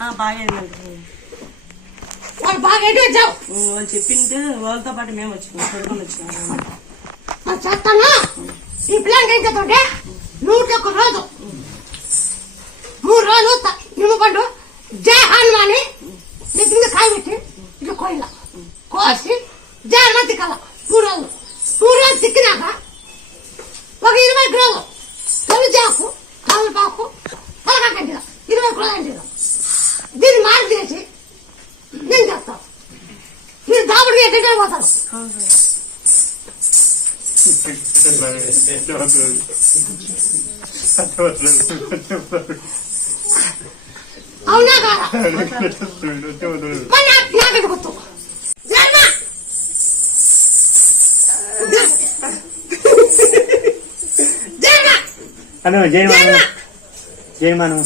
బాగా బాగా వచ్చావు వాళ్ళు చెప్పింటే వాళ్ళతో పాటు మేము వచ్చినాం చదువుకొని వచ్చినాం చెప్తాను. ఈ పిల్లలకి ఏం చెప్తుంటే 101 రోజు 3 రోజులు నిమ్మ పండు జయ హనుమాని కింద కాయ పెట్టి ఇట్లా కోయిల కోసి జయ హనుమాన్ తిక్కాల 3 రోజులు 3 రోజులు తిక్కినాక ఒక 20 కిలోలు తొలిజాకు తలపాకు తలకాకంటిగా 20 కిలోలు అంటిగా దీన్ని మార్పు చేసి నేను చెప్తాను. మీరు దాపుడికి ఎట్టే పోతారు. అవునా కాదా నాకంటే గుర్తు జయమాను